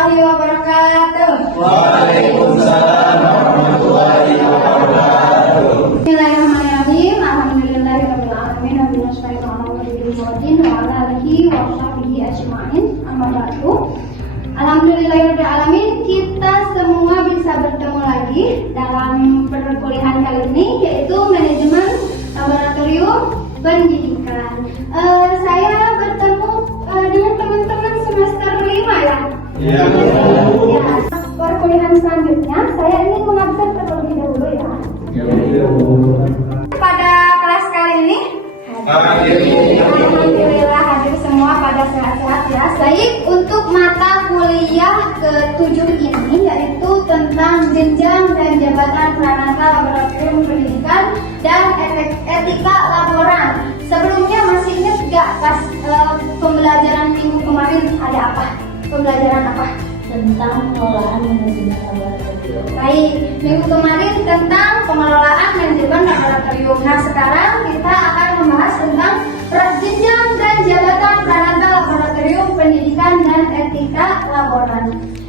warahmatullahi wabarakatuh. Waalaikumsalam warahmatullahi wabarakatuh. Bismillahirrahmanirrahim. Alhamdulillahirabbil alamin wa billahi wa ala alihi wa sahbihi ajmain. Amma ba'du. Alhamdulillahirabbil alamin, kita semua bisa bertemu lagi dalam perkuliahan kali ini, yaitu manajemen laboratorium pendidikan. Saya bertemu dengan teman-teman semester 5 ya. Iya. Ya. Perkuliahan selanjutnya saya ingin mengabsen terlebih dahulu ya. Pada kelas kali ini alhamdulillah hadir semua pada sehat-sehat ya. Baik, untuk mata kuliah ke-7 ini yaitu tentang jenjang dan jabatan Pranata Laboratorium Pendidikan dan Etika Laboran. Sebelumnya masih ingat gak pas pembelajaran minggu kemarin ada apa? Pembelajaran apa? Tentang pengelolaan manajemen laboratorium. Baik, minggu kemarin tentang pengelolaan manajemen laboratorium. Nah, sekarang kita akan membahas tentang jenjang dan jabatan Pranata Laboratorium Pendidikan dan Etika Laboran.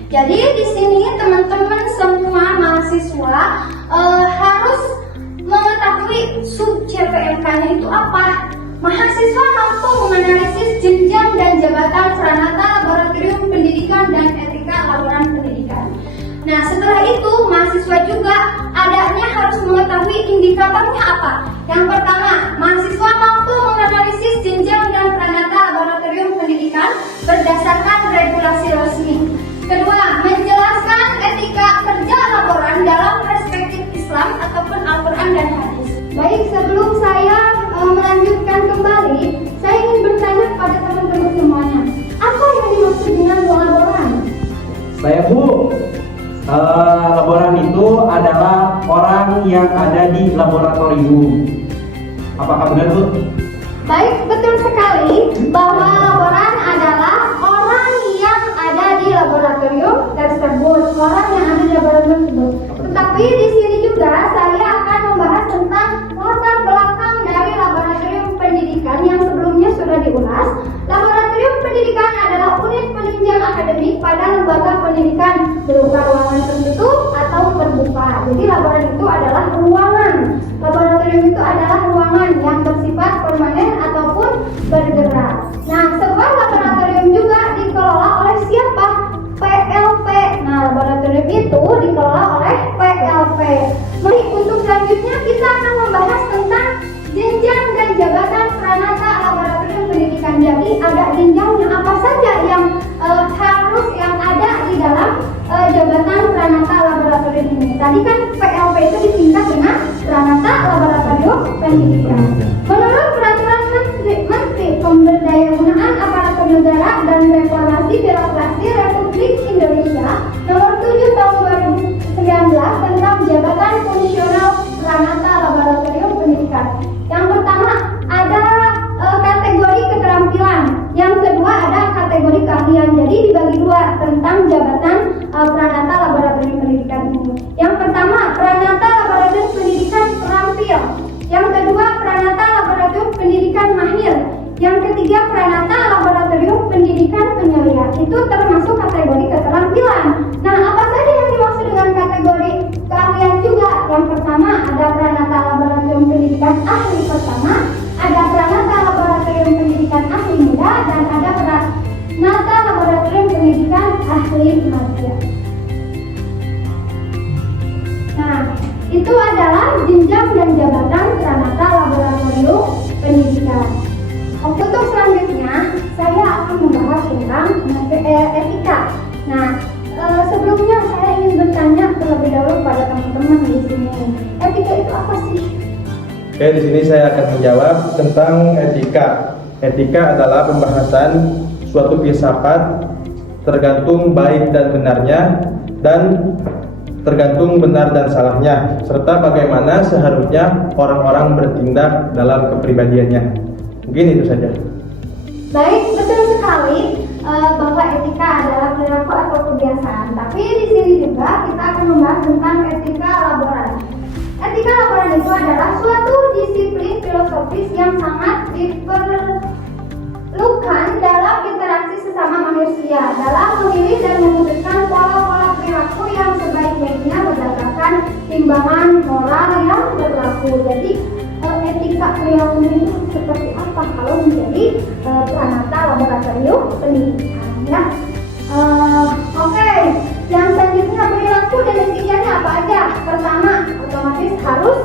Jadi di sini teman-teman semua mahasiswa harus mengetahui sub CPMK-nya itu apa. Mahasiswa mampu menganalisis jenjang dan jabatan Pranata Laboratorium Pendidikan dan Etika Laboran Pendidikan. Nah, setelah itu mahasiswa juga adanya harus mengetahui indikatornya apa. Yang pertama, mahasiswa mampu menganalisis jenjang dan Pranata Laboratorium Pendidikan berdasarkan regulasi resmi. Kedua, menjelaskan etika kerja laboran dalam perspektif Islam ataupun Al-Quran dan hadis. Baik, sebelum saya melanjutkan kembali, saya ingin bertanya kepada teman-teman semuanya, apa yang dimaksud dengan laboran? Saya Bu, laboran itu adalah orang yang ada di laboratorium. Apakah benar Bu? Baik, betul sekali bahwa laboran adalah orang yang ada di laboratorium tersebut, orang yang ada di laboratorium tersebut. Tetapi di sini juga saya akan membahas tentang latar belakang dari laboratorium pendidikan yang sebelumnya sudah diulas. Laboratorium pendidikan adalah unit penunjang akademik pada lembaga pendidikan berupa ruangan tertutup atau terbuka. Jadi laboran itu adalah ruangan. Laboratorium itu adalah ruangan yang bersifat permanen ataupun bergerak. Nah, sebuah laboratorium juga dikelola oleh siapa? PLP. Nah, laboratorium itu dikelola oleh PLP. Baik, untuk selanjutnya kita akan membahas tentang jenjang dan jabatan Pranata Laboratorium Pendidikan. Jadi ada jenjangnya apa saja yang harus yang ada di dalam jabatan Pranata Laboratorium ini. Tadi kan PLP itu disingkat dengan Pranata Laboratorium Pendidikan. Menurut Peraturan Menteri Pemberdayaan Aparatur Negara dan Reformasi Birokrasi Republik Indonesia Nomor 7 Tahun 2019 tentang Jabatan Fungsional Pranata Laboratorium Pendidikan. Yang pertama ada kategori keterampilan, yang kedua ada kategori keahlian. Jadi dibagi dua tentang jabatan Pranata Laboratorium Pendidikan ini. Yang pertama Pranata Laboratorium Pendidikan terampil, yang kedua Pranata Laboratorium Pendidikan mahir, yang ketiga Pranata Laboratorium Pendidikan penyelia. Itu termasuk kategori keterampilan. Nah, apa saja yang dimaksud dengan kategori keahlian juga? Yang pertama ada Pranata Laboratorium Pendidikan ahli pertama, ada Pranata Laboratorium Pendidikan ahli muda, dan ada Pranata Laboratorium Pendidikan ahli madya. Nah, itu adalah jenjang dan jabatan Pranata Laboratorium Pendidikan. Untuk selanjutnya, saya akan membahas tentang etika. Nah, sebelumnya saya ingin bertanya terlebih dahulu pada teman-teman di sini. Etika itu apa sih? Oke, di sini saya akan menjawab tentang etika. Etika adalah pembahasan suatu filsafat tergantung baik dan benarnya dan tergantung benar dan salahnya, serta bagaimana seharusnya orang-orang bertindak dalam kepribadiannya. Mungkin itu saja. Baik, betul sekali bahwa etika adalah perilaku atau kebiasaan. Tapi di sini juga kita akan membahas tentang etika laboran. Etika laboran itu adalah suatu disiplin filosofis yang sangat diperlukan dalam interaksi sesama manusia dalam memilih dan memutuskan timbangan moral yang berlaku. Jadi etika perilaku itu seperti apa kalau menjadi pranata laboratorium pendidikan ya. Oke, yang selanjutnya perilaku dan etikanya apa aja? Pertama, otomatis harus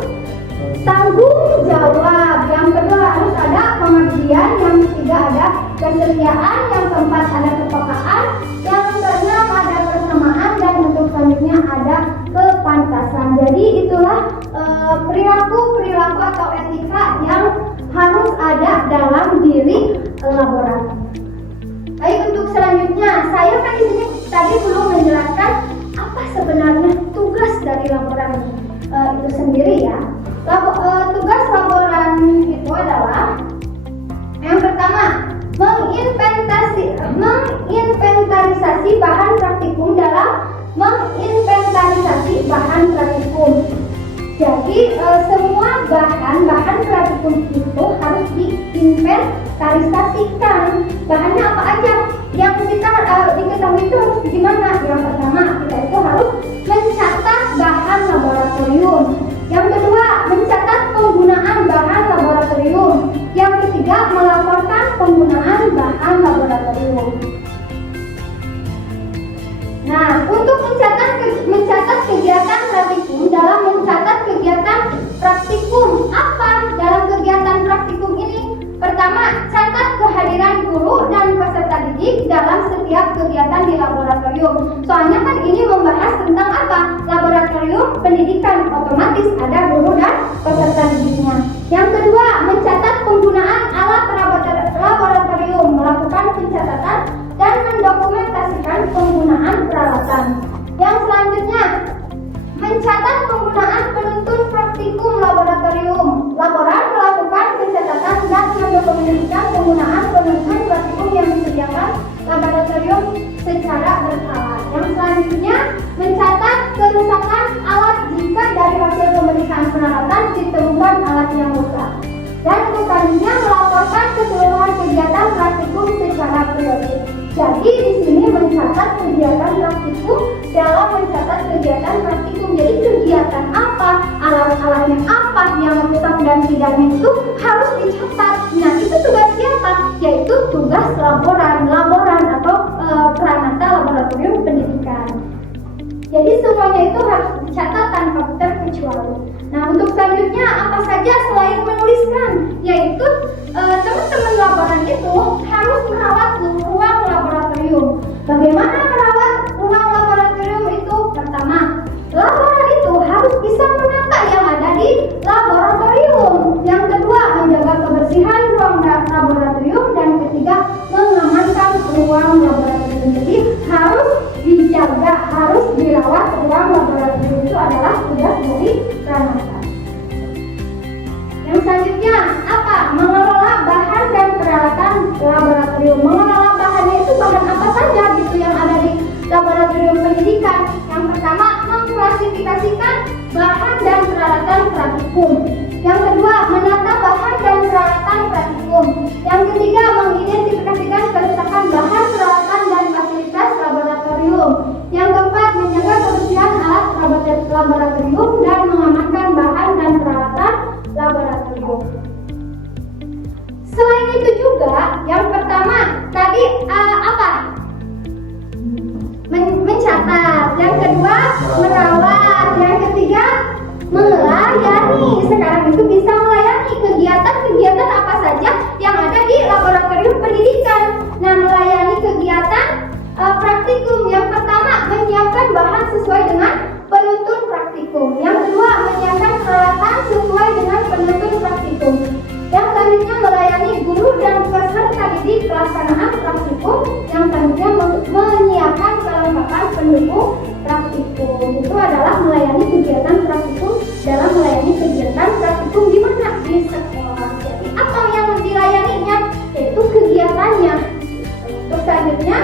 tanggung jawab. Yang kedua harus ada pengabdian. Yang ketiga ada kesetiaan. Yang keempat ada kepekaan. Yang keenam ada persamaan. Dan untuk selanjutnya ada kepantasan. Jadi itulah perilaku atau etika yang harus ada dalam diri laboratorium. Baik, untuk selanjutnya saya kan di sini tadi belum menjelaskan apa sebenarnya tugas dari laboratorium itu sendiri ya. Tugas laboratorium itu adalah yang pertama menginventarisasi bahan praktikum dalam menginventarisasi bahan praktikum. Jadi semua bahan praktikum itu harus diinventarisasikan. Bahannya apa aja yang kita diketahui itu harus gimana? Yang pertama kita itu harus mencatat bahan laboratorium. Yang kedua mencatat penggunaan bahan laboratorium. Yang ketiga melaporkan penggunaan bahan laboratorium. Nah, untuk mencatat kegiatan praktikum, dalam mencatat kegiatan praktikum apa dalam kegiatan praktikum ini? Pertama, catat kehadiran guru dan peserta didik dalam setiap kegiatan di laboratorium. Soalnya kan ini membahas tentang apa? Laboratorium pendidikan, otomatis ada guru dan peserta didiknya. Yang kedua, mencatat penggunaan alat laboratorium, melakukan pencatatan dan mendokumentasikan penggunaan peralatan. Yang selanjutnya, mencatat penggunaan penuntun praktikum laboratorium. Laboran melakukan pencatatan dan mendokumentasikan penggunaan penuntun praktikum yang disediakan laboratorium secara berkala. Yang selanjutnya, mencatat kerusakan alat jika dari hasil pemeriksaan peralatan ditemukan alat yang rusak. Dan selanjutnya melaporkan keseluruhan kegiatan praktikum secara periodik. Jadi di sini mencatat kegiatan praktikum dalam mencatat kegiatan praktikum. Jadi kegiatan apa, alat-alatnya apa yang rusak dan tidaknya itu harus dicatat. Nah, itu tugas siapa? Yaitu tugas laboran atau pranata laboratorium pendidikan. Jadi semuanya itu harus dicatat tanpa terkecuali. Nah, untuk selanjutnya apa saja selain menuliskan? Yaitu teman-teman laboran itu harus merawat ruang laboratorium. Bagaimana merawat ruang laboratorium itu? Pertama, laboran itu harus bisa menata yang ada di laboratorium. Yang kedua, menjaga kebersihan ruang laboratorium. Dan ketiga, mengamankan ruang laboratorium. Jadi harus dijaga, harus dirawat ruang laboratorium. Itu adalah tugas dari pranata. Yang selanjutnya apa? Mengelola bahan dan peralatan laboratorium. Mengelola bahannya itu bahan apa saja gitu yang ada di laboratorium pendidikan. Yang pertama, mengklasifikasikan bahan dan peralatan praktikum. Yang kedua, menata bahan dan peralatan praktikum. Yang ketiga, mengidentifikasikan kerusakan bahan, peralatan dan fasilitas laboratorium. Yang keempat, menjaga kebersihan alat laboratorium dan mengamankan bahan dan peralatan laboratorium. Selain itu juga, yang pertama tadi apa? Mencatat. Yang kedua, merawat. Yang ketiga, melayani. Sekarang itu bisa melayani kegiatan-kegiatan apa saja yang ada di laboratorium pendidikan. Nah, melayani kegiatan praktikum. Yang pertama, menyiapkan bahan sesuai dengan penuntun praktikum. Yang kedua, menyiapkan peralatan sesuai dengan penuntun praktikum. Yang selanjutnya, melayani guru dan peserta didik pelaksanaan praktikum. Yang selanjutnya, menyiapkan perlengkapan pendukung praktikum. Itu adalah melayani kegiatan praktikum dalam melayani kegiatan praktikum di mana? Di sekolah. Jadi apa yang dilayaninya? Yaitu kegiatannya. Untuk selanjutnya,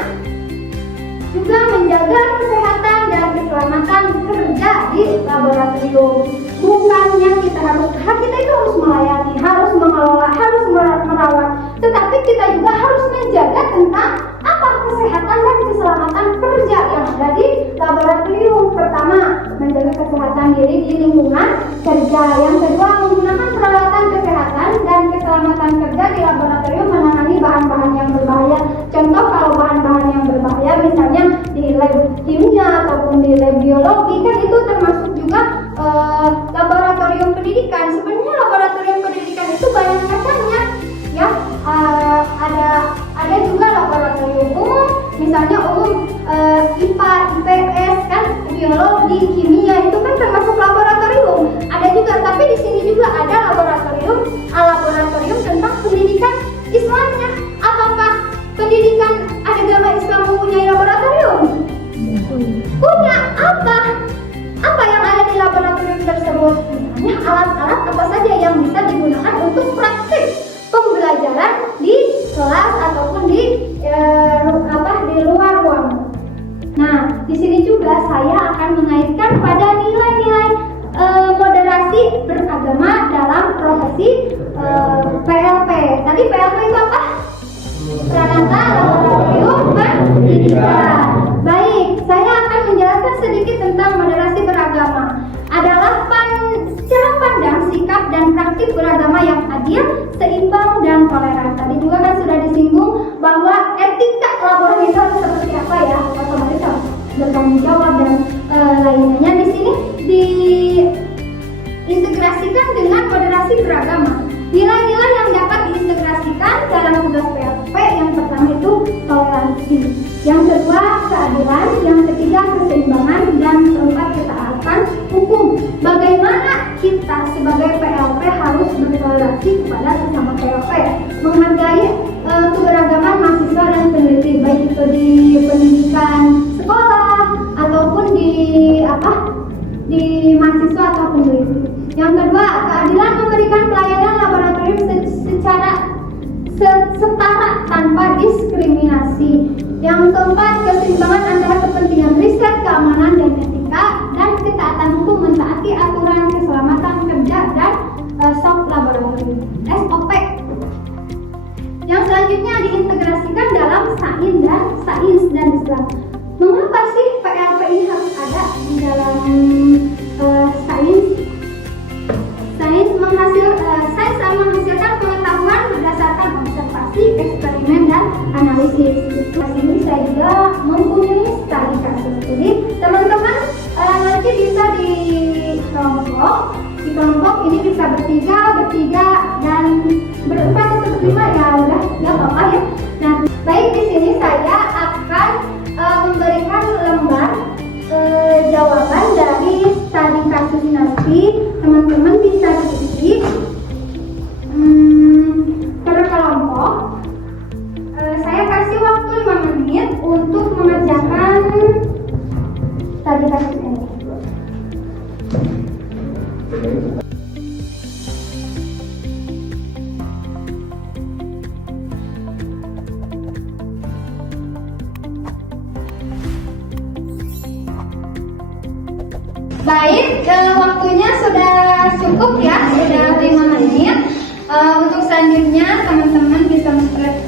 juga menjaga kesehatan dan keselamatan kerja di laboratorium. Bukannya kita itu harus melayani, harus mengelola, harus merawat, tetapi kita juga harus menjaga tentang apa kesehatan dan keselamatan kerja yang ada di laboratorium. Pertama, menjaga kesehatan diri di lingkungan kerja. Yang kedua, menggunakan peralatan kesehatan dan keselamatan kerja di laboratorium menangani bahan-bahan yang berbahaya. Contoh kalau bahan-bahan yang berbahaya misalnya di lab kimia ataupun di lab biologi, kan itu termasuk juga laboratorium pendidikan. Sebenarnya laboratorium pendidikan itu banyak macamnya, ya. Ada juga laboratorium umum, misalnya umum IPA, IPS, kan biologi, kimia itu kan termasuk laboratorium. Ada juga, tapi di sini juga ada laboratorium tentang pendidikan Islamnya. Apakah pendidikan agama Islam mempunyai laboratorium? Punya. Apa yang ada di laboratorium tersebut? Misalnya alat-alat apa saja yang bisa digunakan untuk praktik pembelajaran di kelas ataupun di luar ruangan. Nah, di sini juga saya akan mengaitkan pada nilai-nilai moderasi beragama dalam profesi PLP. Tadi PLP itu apa? Pranata Laboratorium Pendidikan. Baik, saya akan menjelaskan sedikit tentang moderasi beragama. Adalah cara pandang, sikap, dan praktik beragama yang adil, seimbang, dan toleran. Tadi juga kan sudah disinggung bahwa etika laboratorium itu harus seperti apa ya, otomatis harus bertanggung jawab dan lainnya. Di sini diintegrasikan dengan moderasi beragama. Nilai-nilai yang dapat diintegrasikan dalam tugas PLP yang pertama itu toleransi, yang kedua keadilan, yang ketiga keseimbangan, dan keempat ketaatan hukum. Bagaimana kita sebagai PLP harus bertoleransi kepada sesama PLP, menghargai keberagaman mahasiswa dan peneliti, baik itu di pendidikan sekolah ataupun di mahasiswa atau peneliti. Yang kedua, keadilan, memberikan pelayanan laboratorium secara setara tanpa diskriminasi. Yang keempat, keseimbangan antara kepentingan riset, keamanan, dan etika, dan ketaatan hukum, mentaati aturan keselamatan kerja dan SOP laboratorium (SOP). Yang selanjutnya diintegrasikan dalam sains dan Islam. Mengapa sih PLP ini harus ada di dalam sains? Sains menghasilkan pengetahuan berdasarkan observasi, eksperimen, dan analisis. Di sini saya juga mempunyai studi kasus. Jadi teman-teman nanti bisa di kelompok ini bisa bertiga, dan berempat atau berlima, ya udah nggak apa-apa ya. Nah, baik, di sini saya akan memberikan lembar jawaban dari studi kasus nanti. Teman-teman bisa diisi per kelompok. Saya kasih waktu 5 menit untuk mengerjakan studi kasus ini. Baik, waktunya sudah cukup ya, sudah 5 menit. Untuk selanjutnya teman-teman bisa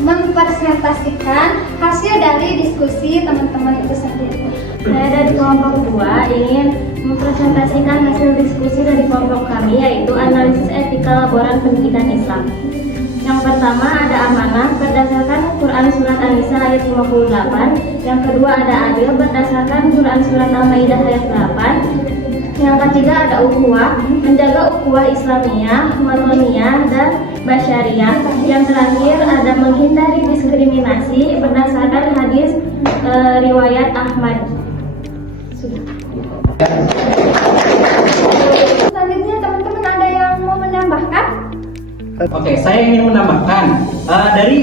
mempresentasikan hasil dari diskusi teman-teman itu sendiri. Saya dari kelompok 2 ingin mempresentasikan hasil diskusi dari kelompok kami, yaitu analisis etika laboran pendidikan Islam. Yang pertama ada amanah berdasarkan Quran Surat An-Nisa ayat 58. Yang kedua ada adil berdasarkan Quran Surat Al-Maidah ayat 8. Yang ketiga ada ukhuwah, menjaga ukhuwah Islamiyah, Wataniyah, dan Basyariah. Yang terakhir ada menghindari diskriminasi berdasarkan hadis riwayat Ahmad. Selanjutnya teman-teman ada yang mau menambahkan? Oke, saya ingin menambahkan dari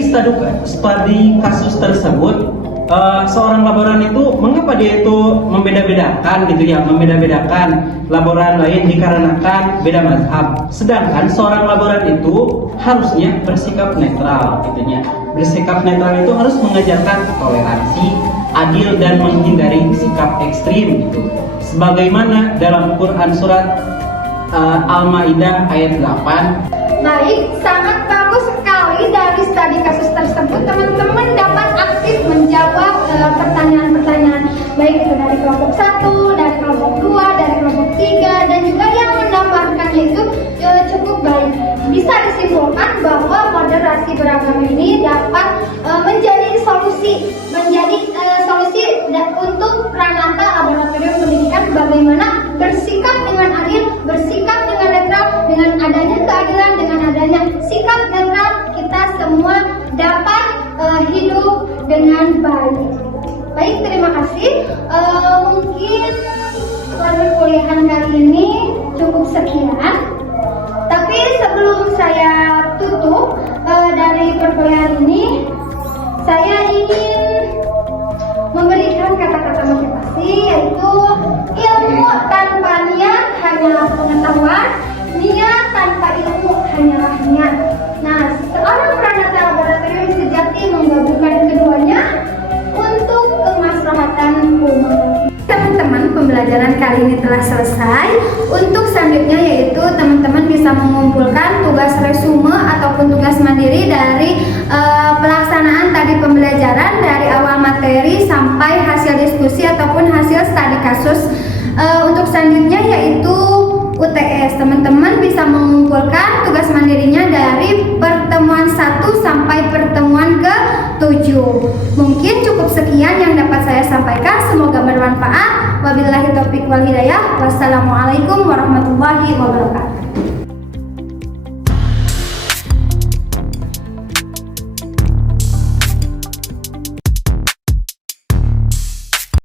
studi kasus tersebut, seorang laboran itu mengapa dia itu membeda-bedakan gitu ya, membedakan laboran lain dikarenakan beda mazhab. Sedangkan seorang laboran itu harusnya bersikap netral gitu ya. Bersikap netral itu harus mengajarkan toleransi, adil, dan menghindari sikap ekstrim gitu. Sebagaimana dalam Quran surat Al-Maidah ayat 8. Baik, sangat bagus sekali dari studi kasus tersebut. Teman-teman dapat aktif menjawab pertanyaan-pertanyaan, baik itu dari kelompok 1, dari kelompok 2, dari kelompok 3, dan juga edukasi beragama ini dapat menjadi solusi untuk Pranata Laboratorium Pendidikan bagaimana bersikap dengan adil, bersikap dengan netral, dengan adanya keadilan, dengan adanya sikap netral, kita semua dapat hidup dengan baik. Baik, terima kasih. Mungkin perkuliahan kali ini cukup sekian. Tapi sebelum saya tutup dari perkuliahan ini, saya ingin memberikan kata-kata motivasi, yaitu ilmu tanpa niat hanyalah pengetahuan, niat tanpa ilmu hanyalah niat. Nah, seorang Pranata Laboratorium sejati menggabungkan keduanya untuk kemaslahatan umat. Teman-teman, pembelajaran kali ini telah selesai. Untuk selanjutnya yaitu teman-teman bisa mengumpulkan tugas resume ataupun tugas mandiri dari pelaksanaan tadi pembelajaran dari awal materi sampai hasil diskusi ataupun hasil studi kasus. Untuk selanjutnya yaitu UTS. Teman-teman bisa mengumpulkan tugas mandirinya dari pertemuan 1 sampai pertemuan ke-7. Mungkin cukup sekian yang dapat saya sampaikan. Semoga bermanfaat. Wabillahi taufiq wal hidayah. Wassalamualaikum warahmatullahi wabarakatuh.